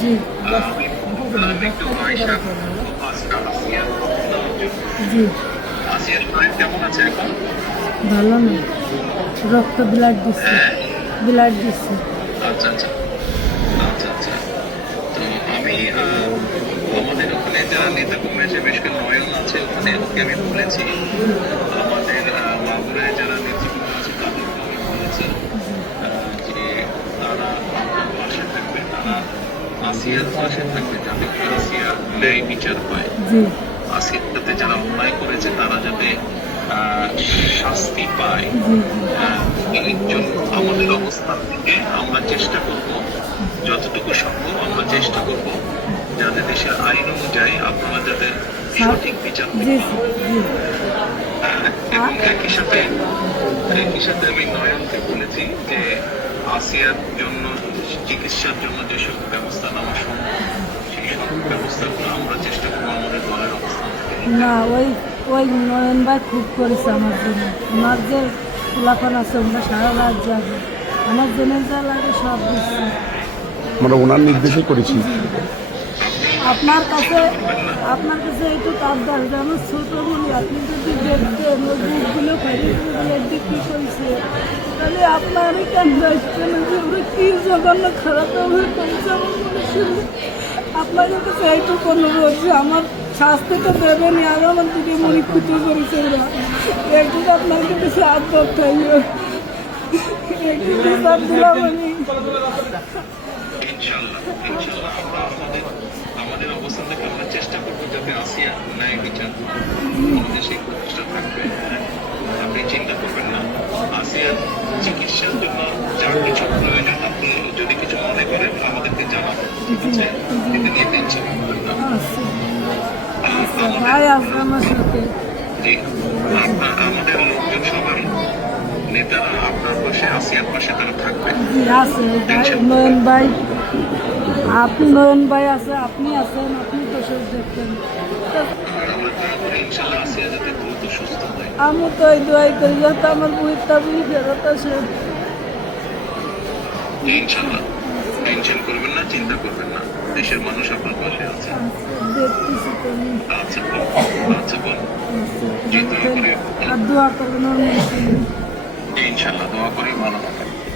জি একটু আয়শা আসিয়া জি আসিয়ার শরীর কেমন আছে এখন? ভালো না, রক্ত ব্লাড দিচ্ছে, হ্যাঁ, ব্লাড দিচ্ছে। আচ্ছা আচ্ছা আচ্ছা আচ্ছা। তো আমি আমাদের ওখানে যারা নেতা কর্মী আছে, বেশ করে নয়ন আছে ওখানে, ওকে আমি বলেছি। আমাদের মাগুরায় যারা নেতৃবৃন্দ আছে তাদেরকে আমি বলেছি যে তারা আপনার পাশে থাকবে, তারা আসিয়ার পাশে থাকবে, যাতে করে আসিয়ার ন্যায় বিচার হয়। জি আসিয়ার সাথে যারা অন্যায় করেছে তারা যাতে শাস্তি পায়। জি এই জন্য আমাদের অবস্থান থেকে আমরা চেষ্টা করব, যতটুকু সম্ভব আমরা চেষ্টা করব যাতে দেশের আইন অনুযায়ী আপনারা যাদের সঠিক বিচার জি পান। জি এবং একই সাথে আমি নয়নকে বলেছি যে আসিয়ার জন্য চিকিৎসার জন্য যেসব ব্যবস্থা নেওয়া সম্ভব সেই সব ব্যবস্থাগুলো আমরা চেষ্টা করবো আমাদের দলের অবস্থান থেকে নিতে। না, ওই নয়ন ভাই খুব করেছে আমার জন্য। আমার যে খোলাফান আছে ওরা সারা রাত যাবে, আমার জেনে যা লাগে সব দিচ্ছে। আমরা ওনার নির্দেশে করেছি। আপনার কাছে একটু আবদার, আমার ছোট বলি আপনি যদি দেখতেন ওই বুকগুলো ফেরিগুলো বিক্রি করেছে, তাহলে আপনারই কেন যাচ্ছেন যে ওরা কি জঘন্য খারাপ ব্যবহার করেছে আমার মানুষের। আপনাদের কাছে এইটুকু অনুরোধ যে আমার শাস্তি তো দেবেনি, আর আমার দিকে মনে ক্ষতি করেছে ওরা, একটু আপনার কাছে আবদার থাকবে, একটু বিচার দিলাম আমি। ইনশাআল্লাহ ইনশাআল্লাহ আমরা আমাদের অবস্থান থেকে আমরা চেষ্টা করবো যাতে আসিয়া ন্যায় বিচার আমাদের সেই প্রচেষ্টা থাকবে। আপনি চিন্তা করবেন না, আসিয়ার চিকিৎসার জন্য যা কিছু প্রয়োজন আপনি যদি কিছু মনে করেন আমাদেরকে জানাবেন, ঠিক আছে? এটা নিয়ে টেনশন করবেন না। ভাই আছে আমার সাথে। জি, আমাদের লোকজন সবাই নেতারা আপনার পাশে, আসিয়ার পাশে তারা থাকবে। জি আছে ভাই, নয়ন ভাই, আপনি নয়ন ভাই আছে, আপনি আছেন, আপনি তো সব দেখতেন। আর আমরা দোয়া করি ইনশাআল্লাহ আসিয়া যাতে দ্রুত সুস্থ হয়। আমি তো এই দোয়াই করি যাতে আমার বইটা বুঝি ফেরত আসে। ইনশাআল্লাহ টেনশন করবেন না, চিন্তা করবেন না, দেশের মানুষ আপনার পাশে আছে। দেখতেছি তো আমি। আচ্ছা আচ্ছা বল। জি, দোয়া করে আর দোয়া করবেন ওর মধ্যে। ইনশাআল্লাহ দোয়া করি ভালো থাকবেন।